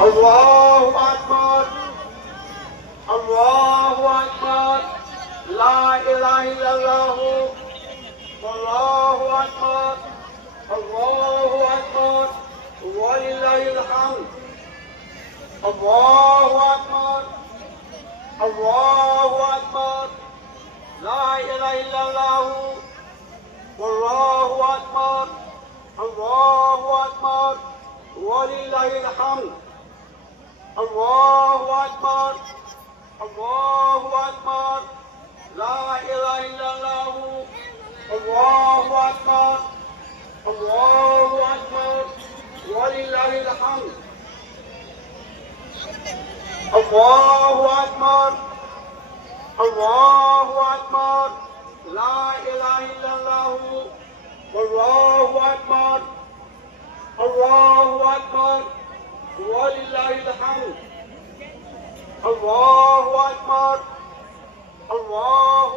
الله أكبر الله أكبر لا إله إلا الله والله أكبر الله أكبر ولله الحمد الله أكبر الله أكبر لا إله إلا الله والله أكبر الله أكبر ولله الحمد الله أكبر الله أكبر لا إله إلا الله الله أكبر الله أكبر ولله الحمد الله أكبر الله أكبر لا إله إلا الله والله أكبر الله أكبر ولله الحمد الله أكبر الله